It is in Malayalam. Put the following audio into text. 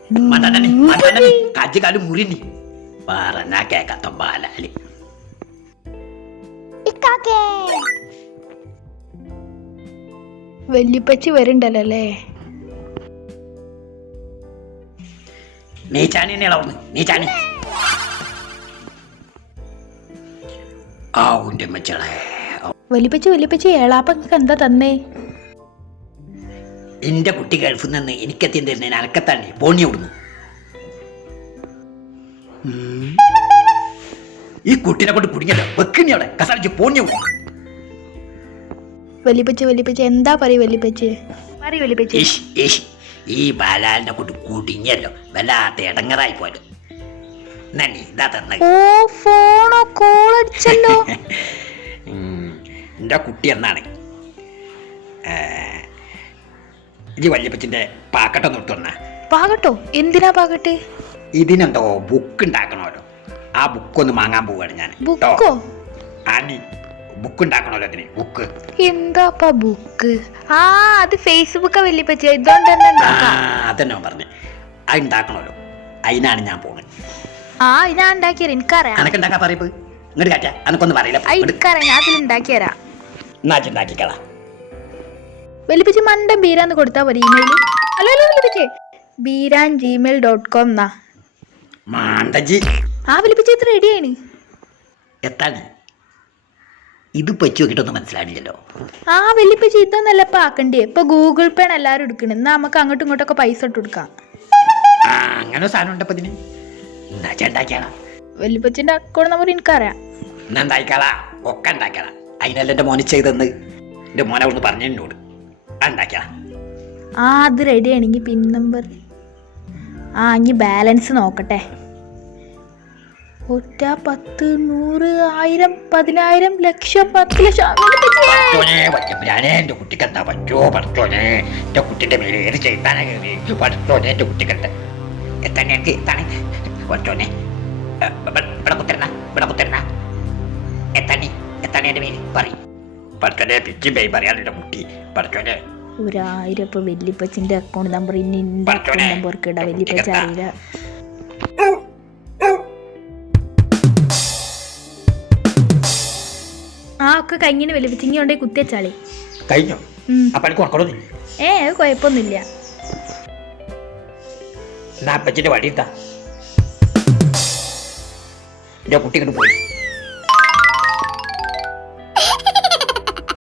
കജ്ജുകാലും മുറിഞ്ഞി പറഞ്ഞാ കേക്കാത്ത ബാലാലി. വല്യപ്പച്ചി വരുന്നുണ്ടല്ലോ അല്ലേ? നീച്ചാനി വല്യപ്പച്ചി ഏളാപ്പക്ക് എന്താ തന്നേ? എന്റെ കുട്ടി ഗൾഫിൽ നിന്ന് എനിക്കെത്തി തരുന്നതിന് അനക്കത്താണ്ടി പോണി ഓടുന്നു. ഈ കുട്ടിനെ കൊണ്ട് കുടുങ്ങിയല്ലോ വെക്കിനി അവിടെ കസാലിച്ച് പോണി ഓടുന്നു. വല്യപ്പച്ചി എന്താ പറയൂ വല്യപ്പച്ചി? ഈ ബാലാലിനെ കൊണ്ട് കുടുങ്ങിയല്ലോ വല്ലാത്ത ഇടങ്ങറായി പോലും. എന്റെ കുട്ടി എന്നാണ് ഈ വല്യപ്പച്ചിന്റെ പാക്കട്ടം തൊട്ടുവന്ന. പാകട്ടോ? എന്തിനാ പാകട്ടെ? ഇതിനെന്തോ ബുക്ക് ഉണ്ടാക്കണമല്ലോ, ആ ബുക്ക് ഒന്ന് വാങ്ങാൻ പോവാണ് ഞാൻ. ബുക്കോ? ആനി ബുക്ക് ഉണ്ടാക്കണമല്ലോ അതിന്. ബുക്ക് എന്താപ്പാ ബുക്ക്? അത് ഫേസ്ബുക്കാ വല്യപ്പച്ചി, ഇതുകൊണ്ട് തന്നെ അതെന്നോ പറഞ്ഞു. അത് ഉണ്ടാക്കണമല്ലോ, അതിനാണ് ഞാൻ പോകുന്നത്. ഞാൻ ഉണ്ടാക്കിയരാ, എനിക്കറിയാം. അനക്ക് ഉണ്ടാക്കാൻ പറയപ്പോ ഇങ്ങോട്ട് കാറ്റാ അനക്കൊന്നും പറയില്ല. എനിക്കറിയാം, ഞാൻ അതിൽ ഉണ്ടാക്കിയരാ. എന്നാ ഉണ്ടാക്കിക്കളാ. വല്യപ്പച്ചി മണ്ടൻ ബീരാന്ന് കൊടുത്താ മതി ഇമെയിൽ. അല്ലോ വല്യപ്പച്ചി, beeran@gmail.com എന്നാ. വല്യപ്പച്ചി ഇത് റെഡിയാണ്. എത്താണ് ഇത് പറ്റി നോക്കിയിട്ടൊന്നും മനസ്സിലായില്ലല്ലോ. വല്യപ്പച്ചി ഇതൊന്നല്ലപ്പ ആക്കണ്ടേ? ഇപ്പൊ ഗൂഗിൾ പേ ആണ് എല്ലാരും എടുക്കണേ. എന്നാ നമുക്ക് അങ്ങോട്ടും ഇങ്ങോട്ടൊക്കെ പൈസ ഇട്ട് കൊടുക്കാം. അങ്ങനെ സാധനം ഉണ്ടപ്പോ ഇതിന് ഉണ്ടാക്കിയാളാ. വല്യപ്പച്ചിന്റെ അക്കൗണ്ട് നമ്പർ എനിക്കറിയാം. ഉണ്ടാക്കിയാളാ, ഒക്കെ ഉണ്ടാക്കിയാളാ. അതിനല്ല എന്റെ മോനെ ചെയ്തെന്ന് എന്റെ മോനെ ഒന്ന് പറഞ്ഞു എന്നോട്. ഉണ്ടാക്കിയാളാ. അത് റെഡി ആണെങ്കിൽ പിൻ നമ്പർ ഇനി ബാലൻസ് നോക്കട്ടെ. 1 10 100 1000 10,000 ലക്ഷം 10 ലക്ഷം. എന്റെ കുട്ടിക്ക് എന്താ പറ്റോ പഠിച്ചോനെ? എന്റെ കുട്ടിന്റെ മേലെ ഏത് ചെയ്താനെ പഠിച്ചോനെ? എന്റെ കുട്ടിക്കെന്താ എത്താണ് എനിക്ക് എത്താണ് പഠിച്ചോനെ? ഇവിടെ കുത്തരണ എത്താണ് എന്റെ മേല് പറയും പഠിച്ചോനെ. പിച്ചും പേ പറയാനുണ്ട് കുട്ടി പഠിച്ചോനെ. 1000 ഇപ്പൊ വല്യപ്പച്ചിന്റെ അക്കൗണ്ട് നമ്പർ ഇനി നമ്പർക്ക് ഇടാം. വല്യപ്പച്ച അറിയില്ല. ഒക്കെ കഴിഞ്ഞിന് വല്യപ്പച്ചിങ്ങി കൊണ്ടേ കുത്തിയച്ചാളി. കഴിഞ്ഞോ? അപ്പൊ എനിക്ക് ഉറക്കണമെന്നില്ല. കുഴപ്പമൊന്നുമില്ല. അപ്പച്ചിന്റെ വടി എന്താ? എന്റെ കുട്ടി ഇങ്ങോട്ട് പോയി.